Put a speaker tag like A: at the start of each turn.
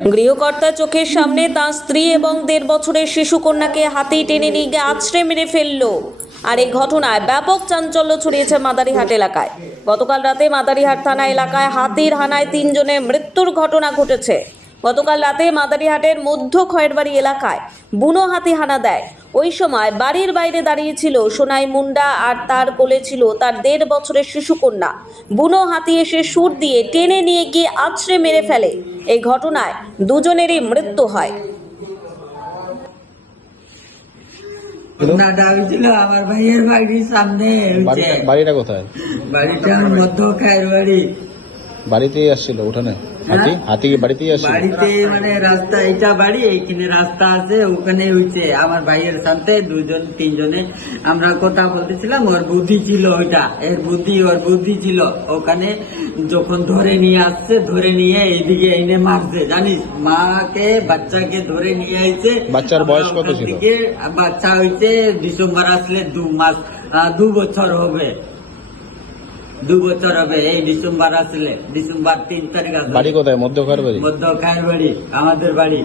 A: গৃহকর্তা চোখের সামনে তার স্ত্রী এবং দেড় বছরের শিশুকন্যাকে হাতি টেনে নিয়ে গিয়ে আছড়ে মেরে ফেলল। আর এই ঘটনায় ব্যাপক চাঞ্চল্য ছড়িয়েছে মাদারিহাট এলাকায়। গতকাল রাতে মাদারিহাট থানা এলাকায় হাতির হানায় তিনজনের মৃত্যুর ঘটনা ঘটেছে। গতকাল রাতে মাদারিহাটের মধ্য খয়েরবাড়ি এলাকায় বুনো হাতি হানা দেয়। ওই সময় বাড়ির বাইরে দাঁড়িয়েছিল সোনাই মুন্ডা আর তার কোলে ছিল তার দেড় বছরের শিশুকন্যা। বুনো হাতি এসে সুর দিয়ে টেনে নিয়ে গিয়ে আছড়ে মেরে ফেলে। এই ঘটনায় দুজনেরই মৃত্যু হয়।
B: হয়েছিল আমার ভাইয়ের বাড়ির সামনে
C: বাড়িটা কোথায়?
B: বাড়িটা মধ্য খায়ের বাড়ি
C: বাড়িতেই আসছিল উঠানে। হাতি? হাতি কি বাড়িতেই আসছিল?
B: বাড়িতে মানে রাস্তা এটা বাড়ি এইখানে রাস্তা আছে ওখানে হয়েছে আমার ভাইয়ের সাথে দুজন তিনজনে। আমরা কথা বলতেছিলাম ওর বুদ্ধি ছিল ওইটা এর বুদ্ধি ওর বুদ্ধি ছিল। ওখানে যখন ধরে নিয়ে আসছে ধরে নিয়ে এইদিকে এনে মারছে জানিস? মাকে বাচ্চাকে ধরে নিয়ে আইছে।
C: বাচ্চার বয়স কত ছিল?
B: বাচ্চা হইছে ডিসেম্বর আসলে দু মাস দু বছর হবে। দু বছর হবে এই ডিসেম্বর আসলে। ডিসেম্বর তিন তারিখ আসলে
C: বাড়ি কোথায়? বাড়ি?
B: মধ্য খায়ের বাড়ি আমাদের বাড়ি।